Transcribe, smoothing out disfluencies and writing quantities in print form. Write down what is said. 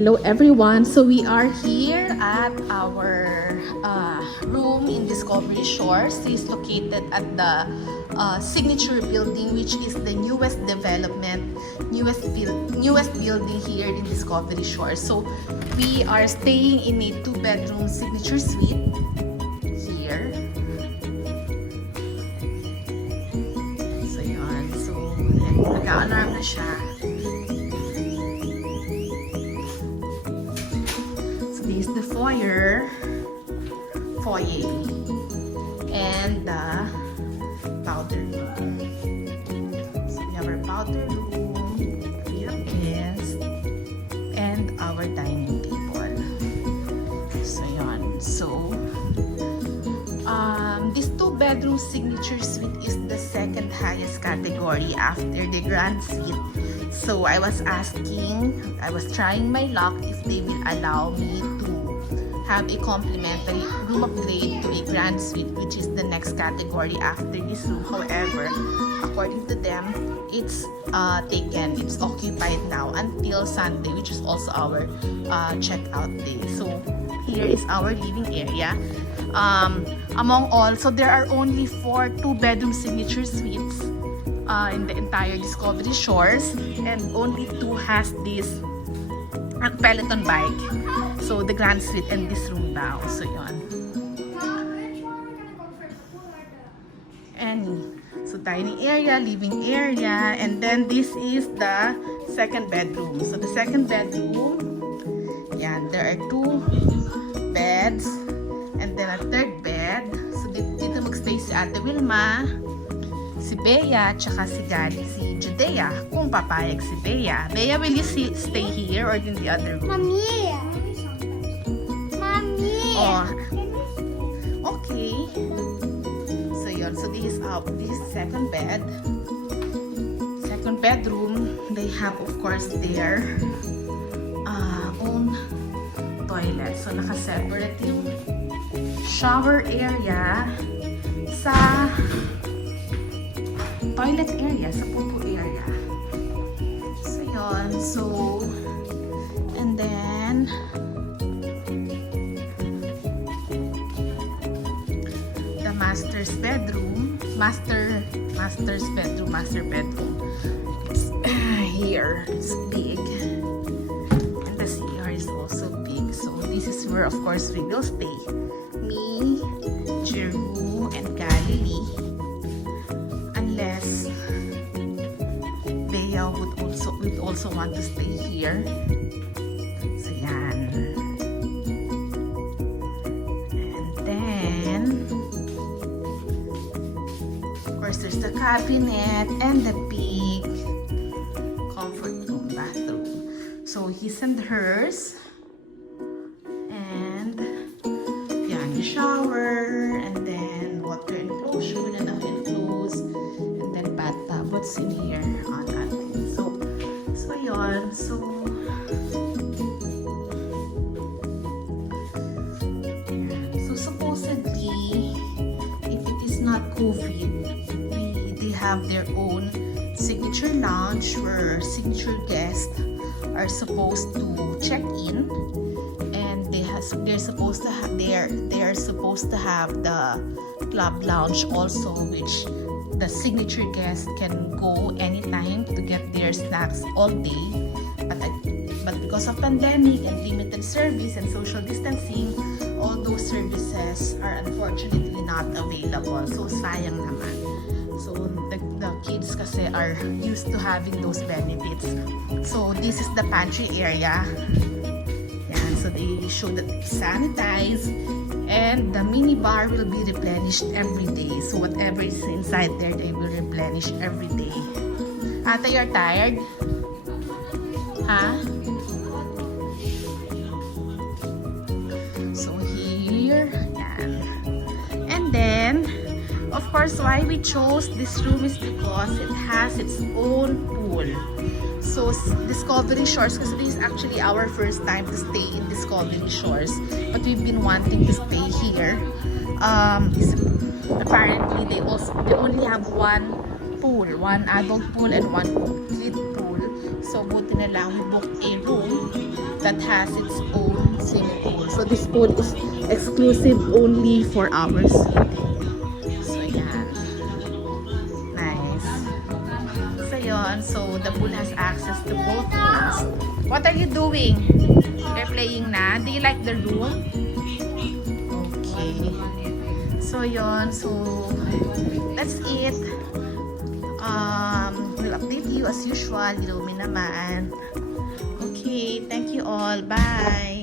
Hello everyone! So we are here at our room in Discovery Shores. This is located at the Signature Building, which is the newest development, newest building here in Discovery Shores. So we are staying in a 2-bedroom signature suite here. So yun. So nag-alarm na siya. This is the foyer, and the powder room. So we have our powder room, we have guests, and our dining table. So yun. So this 2-bedroom signature suite is the second highest category after the grand suite. So I was trying my luck if they will allow me to have a complimentary room upgrade to a grand suite, which is the next category after this room. However, according to them, it's taken, it's occupied now until Sunday, which is also our checkout day. So here is our living area. Among all, so there are only 4 2-bedroom signature suites in the entire Discovery Shores, and only 2 has this Peloton bike. So the grand suite and this room now. So yun. And so dining area, living area, and then this is the second bedroom. So the second bedroom, yan, there are 2 beds, and then a 3rd bed. So dito magstay si Ate Wilma, si Bea, tsaka si Judea, kung papayag si Bea. Bea, will you stay here or in the other room? Mommy! Oh, okay. So yun, so this is second bed. Second bedroom, they have of course their own toilet. So naka-separate yung shower area sa toilet area, sa pupo area. So yun, so and then the master bedroom. It's here. It's big, and the CR is also big. So this is where of course we will stay. Me, Jeru, and Galilee. Unless Bea would also want to stay here. So yan. And then of course there's the cabinet and the big comfort room, bathroom. So his and hers. And yan, the shower, and then water enclosure, enough enclosed, and then bathtub. What's in here on that thing? So yun. So supposedly, if it is not COVID, they have their own signature lounge where signature guests are supposed to check in, and they're supposed to have the club lounge also, which the signature guests can go anytime to get their snacks all day. But because of pandemic and limited service and social distancing, all those services are unfortunately not available. So sayang naman. So the kids kasi are used to having those benefits. So this is the pantry area. Yan, so they show that it's sanitized, and the mini bar will be replenished every day. So whatever is inside there, they will replenish every day. Ate, you're tired? Huh? So here, yan. And then, of course, why we chose this room is because it has its own pool. So Discovery Shores, because this is actually our first time to stay in Discovery Shores, but we've been wanting to stay here. Apparently they only have one pool, one adult pool and one kid pool. So buti na lang we booked a room that has its own swimming pool. So this pool is exclusive only for ours. So yan. Nice. So yon. So the pool has access to both rooms. What are you doing? You're playing na? Do you like the room? Okay. So yon. So that's it. We'll update you as usual. Ilumi naman. Okay, thank you all. Bye!